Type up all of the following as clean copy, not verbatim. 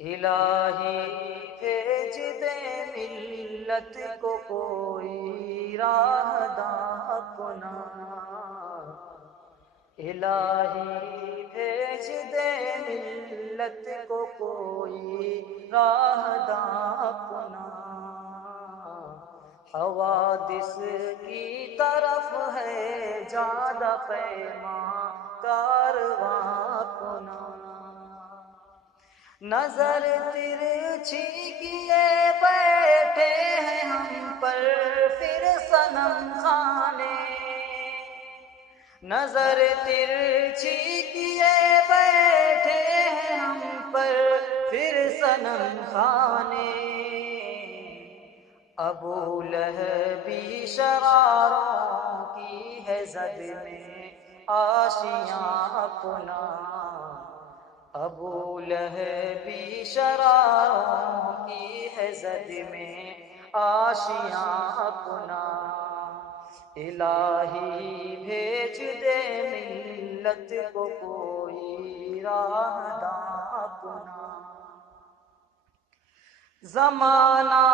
الہی بھیج دے ملت کو کوئی راہ داں اپنا، الہی بھیج دے ملت کو کوئی راہ داں اپنا، حوادث کی طرف ہے زیادہ پیماں کارواں اپنا، نظر ترچھی کیے بیٹھے ہیں ہم پر پھر صنم خانے، نظر ترچھی کیے بیٹھے ہیں ہم پر پھر صنم خانے، ابو لہبی شراروں کی ہے زد میں آشیاں اپنا، ابو لہبی شراروں کی ہے زد میں آشیاں اپنا، الہی بھیج دے ملت کو کوئی راہ داں اپنا، زمانہ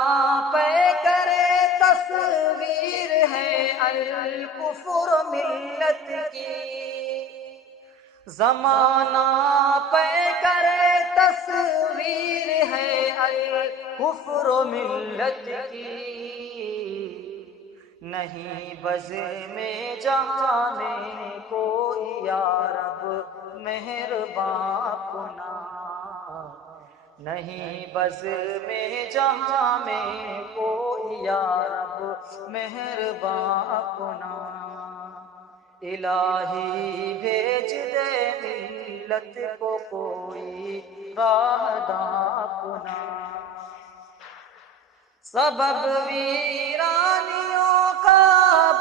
پہ کرے تصویر ہے الکفر ملت کی، زمانہ پہ کرے تصویر ہے الکفر ملت کی، نہیں بز میں جہاں میں کوئی یا رب مہرباں اپنا، نہیں بز میں جہاں میں کوئی یا رب مہرباں اپنا، الہی بھیج دے ملت کو کوئی راہ داں اپنا، سبب ویرانیوں کا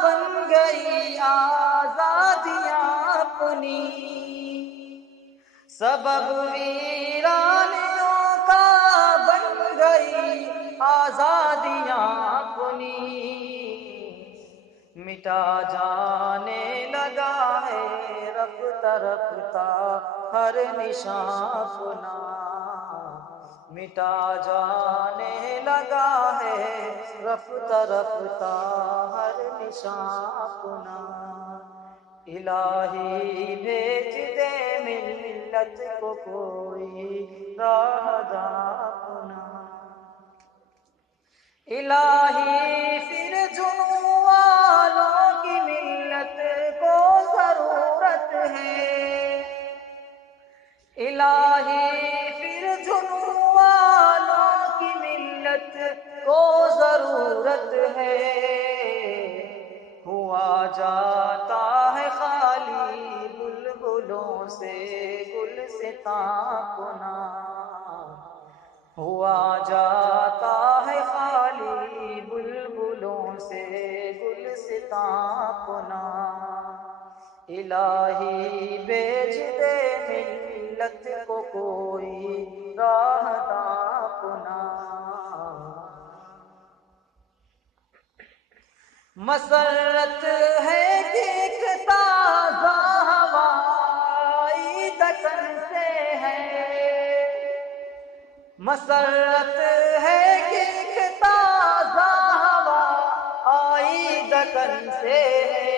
بن گئی آزادیاں اپنی، سبب ویرانیوں کا بن گئی آزادیاں اپنی، مٹا جانے لگا ہے رفتہ رفتہ ہر نشاں اپنا، مٹا جانے لگا ہے رفتہ رفتہ ہر نشاں اپنا، الہی بھیج دے ملت کو کوئی راہ داں اپنا، الہی پھر جنوں والوں کی ملت کو ضرورت ہے، الہی پھر جنوں والوں کی ملت کو ضرورت ہے، ہوا جاتا ہے خالی بلبلوں سے گلستاں اپنا، ہوا جاتا ہے خالی بلبلوں سے گلستاں اپنا، الہی بھیج دے ملت کو کوئی راہ داں اپنا، مسرت ہے کہ ایک تازہ ہوائی دکن سے ہے، مسرت ہے کہ ایک تازہ ہوا آئی دکن سے ہے،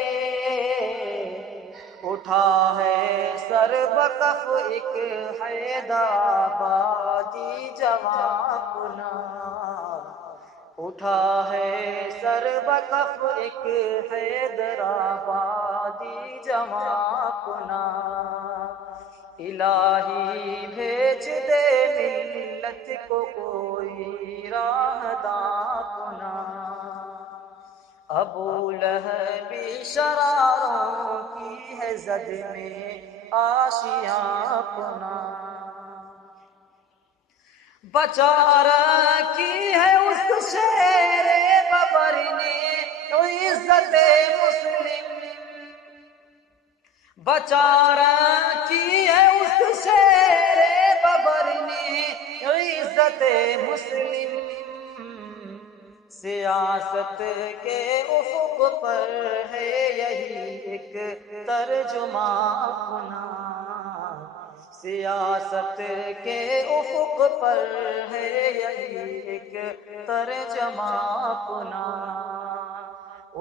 اٹھا ہے سر بکف ایک حیدرآبادی جواں اپنا، اٹھا ہے سر بکف ایک حیدرآبادی جواں اپنا، الہی بھیج دے ملت کو کوئی راہ داں اپنا، ابو لہبی شراروں کی ہے زد میں آشیاں اپنا، بچا رکھی ہے اس شیر ببر نے عزت مسلم، بچا رکھی ہے اس شیر ببر نے عزت مسلم، سیاست کے افق پر ہے یہی ایک ترجمہ اپنا، سیاست کے افق پر ہے یہی ایک ترجمہ اپنا،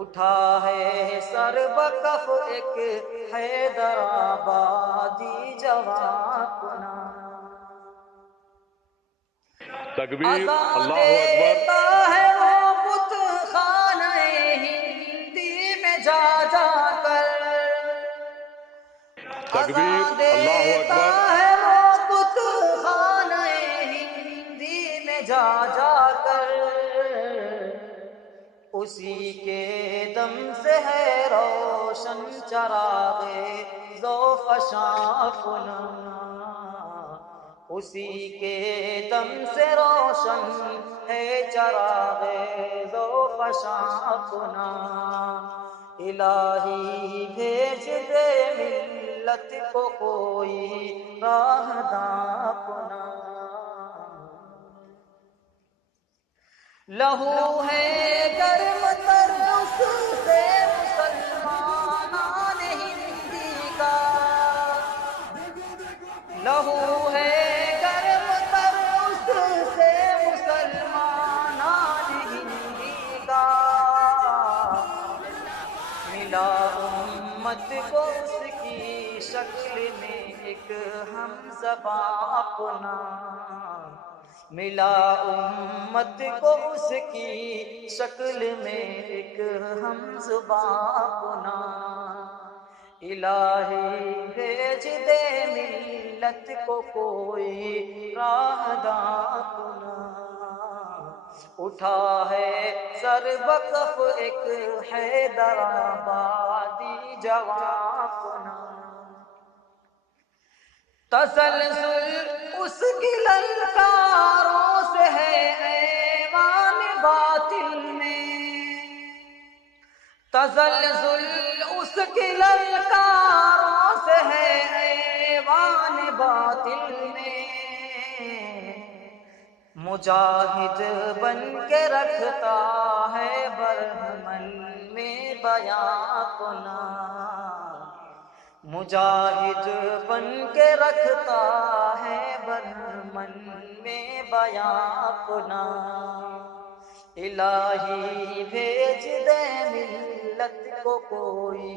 اٹھا ہے سر بکف ایک حیدرآبادی جوان اپنا، تکبیر، اذان اللہ اکبر۔ دیتا ہے وہ بت خانہ ہندی میں جا جا کر، تکبیر، اذان اللہ دیتا اکبر۔ ہے وہ بت خانہ ہندی میں جا جا کر، اسی کے دم سے ہے روشن چراغ ذوفشاں اپنا، اسی کے دم سے روشن ہے چراغ ذوفشاں اپنا، الہی بھیج دے ملت کو کوئی راہداں اپنا، لہو ہے گرم تر اس سے مسلمان ہندی کا، لہو ہے گرم تر اس سے مسلمان ہندی کا، ملا امت کو اس کی شکل میں ایک ہم زباں اپنا، ملا امت کو اس کی شکل میں ایک ہم زباں اپنا، الہی بھیج دے ملت کو کوئی راہداں اپنا، اٹھا ہے سر بکف ایک حیدرآبادی جوان اپنا، تسلسل اس کی للکاروں سے ہے ایوان باطل میں، تسلسل اس کی للکاروں سے ہے ایوان باطل میں، مجاہد بن کے رکھتا ہے برہمن میں بیاں اپنا، مجاہد بن کے رکھتا ہے برہمن میں بیاں اپنا، الہی بھیج دے ملت کو کوئی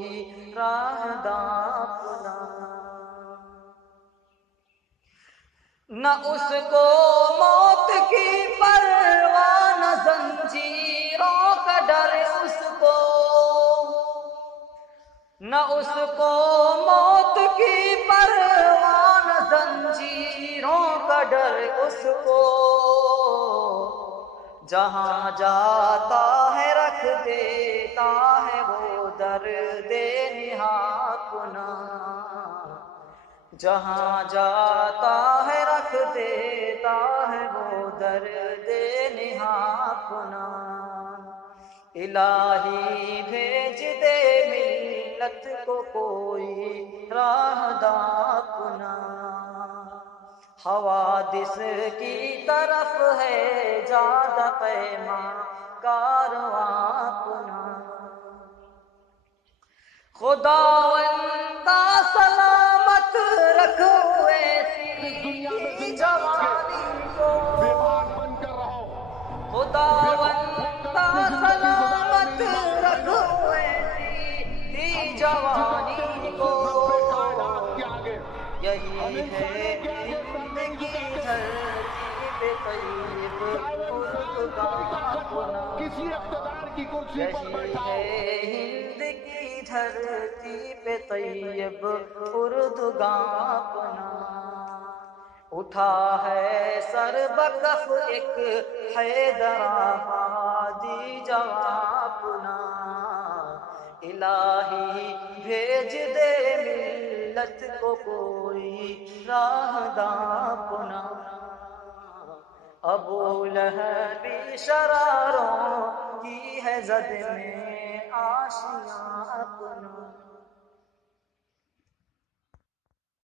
راہداں اپنا، نہ اس کو موت کی پرواہ نہ زنجیروں کا ڈر اس کو، نہ اس کو موت کی پرواہ نہ زنجیروں کا ڈر اس کو، جہاں جاتا ہے رکھ دیتا ہے وہ درد نہاں اپنا، جہاں جاتا ہے رکھ دیتا ہے وہ درد نہاں اپنا، الہی بھیج دے ملت کو کوئی راہداں اپنا، حوادث کی طرف ہے زیادہ پیماں کارواں اپنا، خداوندہ سلامت رکھو ایسی جوانی کو، خداوندہ سلامت رکھو ایسی جوانی کو، یہی ہے ہند کی دھرتی پہ طیب اردگاں اپنا، یہی ہے ہند کی دھرتی پہ طیب اردگاں اپنا، اٹھا ہے سر بکف ایک حیدرآبادی جوان اپنا، الہی بھیج دے ملت کو کوئی راہداں اپنا، ابو لہب شراروں کی ہے زد میں آشیاں اپنا،